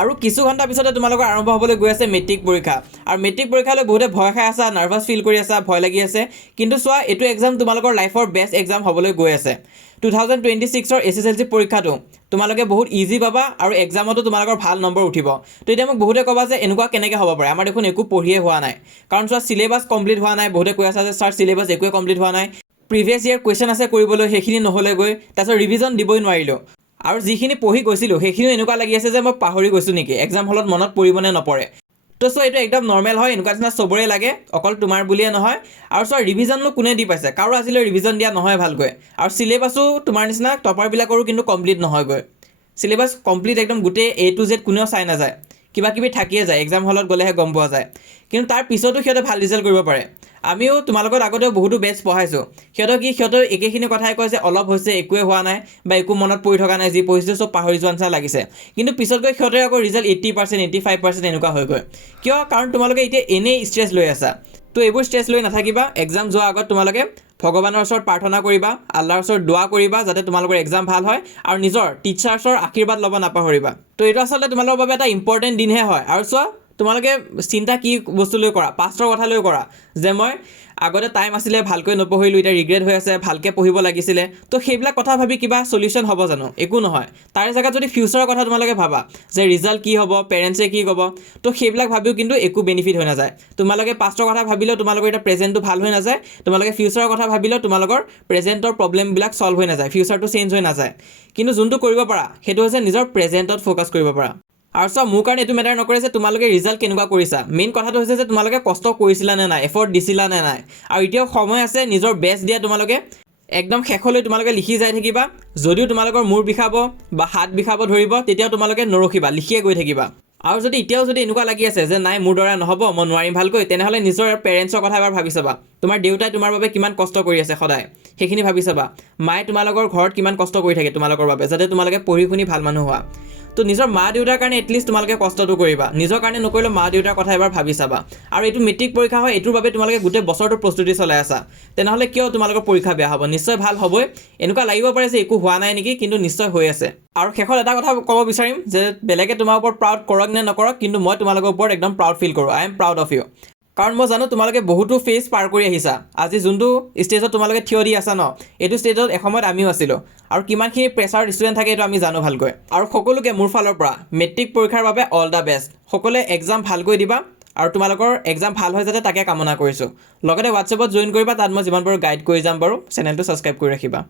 আৰু কিছু ঘণ্টা পিছতে তোমালোকৰ আৰম্ভ হ'বলৈ গৈ আছে মেট্ৰিক পৰীক্ষা আৰু মেট্ৰিক পৰীক্ষালৈ বহুতে ভয় খাই আছা নাৰ্ভাছ ফিল কৰি আছা ভয় লাগি আছে কিন্তু চোৱা এইটো এক্সাম তোমালোকৰ লাইফৰ বেষ্ট এক্সাম হ'বলৈ গৈ আছে 2026ৰ SSLC পৰীক্ষাটো তোমালোকে বহুত ইজি পাবা আৰু এক্সামতো তোমালোকৰ ভাল নম্বৰ উঠিব তো এতিয়া মোক বহুতে ক'বা যে এনেকুৱা কেনেকৈ হ'ব পাৰে আমাৰ দেখোন একো পঢ়িয়ে হোৱা নাই কাৰণ চোৱা সিলেবাছ কমপ্লিট হোৱা নাই বহুতে কৈ আছা যে ছাৰ সিলেবাছ একোৱে কমপ্লিট হোৱা নাই প্ৰিভিয়াছ ইয়াৰ কুৱেশ্যন আছে কৰিবলৈ সেইখিনি নহ'লেগৈ তাৰপিছত ৰিভিজন দিবই নোৱাৰিলোঁ আৰু যিখিনি পঢ়ি গৈছিলোঁ সেইখিনিও এনেকুৱা লাগি আছে যে মই পাহৰি গৈছোঁ নেকি এক্সাম হলত মনত পৰিব নে নপৰে তো চোৱা এইটো একদম নৰ্মেল হয় এনেকুৱা নিচিনা চবৰে লাগে অকল তোমাৰ বুলিয়ে নহয় আৰু চোৱা ৰিভিজননো কোনে দি পাইছে কাৰো আজিলৈ ৰিভিজন দিয়া নহয় ভালকৈ আৰু সিলেবাছো তোমাৰ নিচিনা টপাৰবিলাকৰো কিন্তু কমপ্লিট নহয়গৈ সিলেবাছ কমপ্লিট একদম গোটেই A to Z কোনেও চাই নাযায় কিবা কিবি থাকিয়ে যায় এক্সাম হলত গ'লেহে গম পোৱা যায় কিন্তু তাৰ পিছতো সিহঁতে ভাল ৰিজাল্ট কৰিব পাৰে আমিও তোমালোকৰ আগতেও বহুতো বেচ পঢ়াইছোঁ সিহঁতৰ একেখিনি কথাই কয় যে অলপ হৈছে একোৱে হোৱা নাই বা একো মনত পৰি থকা নাই যি পঢ়িছোঁ চব পাহৰি যোৱা নিচিনা লাগিছে কিন্তু পিছত গৈ সিহঁতে আকৌ ৰিজাল্ট 80% 85% এনেকুৱা হৈ গৈ কিয় কাৰণ তোমালোকে এতিয়া এনেই ষ্ট্ৰেছ লৈ আছা তো এইবোৰ ষ্ট্ৰেছ লৈ নাথাকিবা এক্সাম যোৱাৰ আগত তোমালোকে ভগৱানৰ ওচৰত প্ৰাৰ্থনা কৰিবা আল্লাহৰ ওচৰত দোৱা কৰিবা যাতে তোমালোকৰ এক্সাম ভাল হয় আৰু নিজৰ টিচাৰ্ছৰ আশীৰ্বাদ ল'ব নাপাহৰিবা তো এইটো আচলতে তোমালোকৰ বাবে এটা ইম্পৰ্টেণ্ট দিনহে হয় আৰু চোৱা তোমালোকে চিন্তা কি বস্তু লৈ কৰা পাষ্টৰ কথা লৈ কৰা যে মই আগতে টাইম আছিলে ভালকৈ নপঢ়িলোঁ এতিয়া ৰিগ্ৰেট হৈ আছে ভালকৈ পঢ়িব লাগিছিলে তো সেইবিলাক কথা ভাবি কিবা সলিউশ্যন হ'ব জানো একো নহয় তাৰে জেগাত যদি ফিউচাৰৰ কথা তোমালোকে ভাবা যে ৰিজাল্ট কি হ'ব পেৰেণ্টছে কি ক'ব তো সেইবিলাক ভাবিও কিন্তু একো বেনিফিট হৈ নাযায় তোমালোকে পাষ্টৰ কথা ভাবিলেও তোমালোকৰ এতিয়া প্ৰেজেণ্টটো ভাল হৈ নাযায় তোমালোকে ফিউচাৰৰ কথা ভাবিলেও তোমালোকৰ প্ৰেজেণ্টৰ প্ৰব্লেমবিলাক ছল্ভ হৈ নাযায় ফিউচাৰটো চেঞ্জ হৈ নাযায় কিন্তু যোনটো কৰিব পাৰা সেইটো হৈছে নিজৰ প্ৰেজেণ্টত ফ'কাছ কৰিব পাৰা আৰু চোৱা মোৰ কাৰণে এইটো মেটাৰ নকৰে যে তোমালোকে ৰিজাল্ট কেনেকুৱা কৰিছা মেইন কথাটো হৈছে যে তোমালোকে কষ্ট কৰিছিলা নে নাই এফৰ্ট দিছিলা নে নাই আৰু এতিয়াও সময় আছে নিজৰ বেষ্ট দিয়া তোমালোকে একদম শেষলৈ তোমালোকে লিখি যাই থাকিবা যদিও তোমালোকৰ মূৰ বিষাব বা হাত বিষাব ধৰিব তেতিয়াও তোমালোকে নৰখিবা লিখিয়ে গৈ থাকিবা আৰু এতিয়াও যদি এনেকুৱা লাগি আছে যে নাই মোৰ দ্বাৰা নহ'ব মই নোৱাৰিম ভালকৈ তেনেহ'লে নিজৰ পেৰেণ্টছৰ কথা এবাৰ ভাবি চাবা তোমাৰ দেউতাই তোমাৰ বাবে কিমান কষ্ট কৰি আছে সদায় সেইখিনি ভাবি চাবা মায়ে তোমালোকৰ ঘৰত কিমান কষ্ট কৰি থাকে তোমালোকৰ বাবে যাতে তোমালোকে পঢ়ি শুনি ভাল মানুহ হোৱা তো নিজৰ মা দেউতাৰ কাৰণে এটলিষ্ট তোমালোকে কষ্টটো কৰিবা নিজৰ কাৰণে নকৰিলেও মা দেউতাৰ কথা এবাৰ ভাবি চাবা আৰু এইটো মেট্ৰিক পৰীক্ষা হয় এইটোৰ বাবে তোমালোকে গোটেই বছৰটো প্ৰস্তুতি চলাই আছা তেনেহ'লে কিয় তোমালোকৰ পৰীক্ষা বেয়া হ'ব নিশ্চয় ভাল হ'বই এনেকুৱা লাগিব পাৰে যে একো হোৱা নাই নেকি কিন্তু নিশ্চয় হৈ আছে আৰু শেষত এটা কথা ক'ব বিচাৰিম যে বেলেগে তোমাৰ ওপৰত প্ৰাউড কৰক নে নকৰক কিন্তু মই তোমালোকৰ ওপৰত একদম প্ৰাউড ফিল কৰোঁ I am proud of you কাৰণ মই জানো তোমালোকে বহুতো ফেজ পাৰ কৰি আহিছা আজি যোনটো ষ্টেজত তোমালোকে থিয় দি আছা ন এইটো ষ্টেজত এসময়ত আমিও আছিলোঁ আৰু কিমানখিনি প্ৰেছাৰ ষ্টুডেণ্ট থাকে এইটো আমি জানো ভালকৈ আৰু সকলোকে মোৰ ফালৰ পৰা মেট্ৰিক পৰীক্ষাৰ বাবে অল দ্য বেষ্ট সকলোৱে এক্সাম ভালকৈ দিবা আৰু তোমালোকৰ এক্সাম ভাল হৈ যাতে তাকে কামনা কৰিছোঁ লগতে হোৱাটছএপত জইন কৰিবা তাত মই যিমান পাৰোঁ গাইড কৰি যাম বাৰু চেনেলটো ছাবস্ক্ৰাইব কৰি ৰাখিবা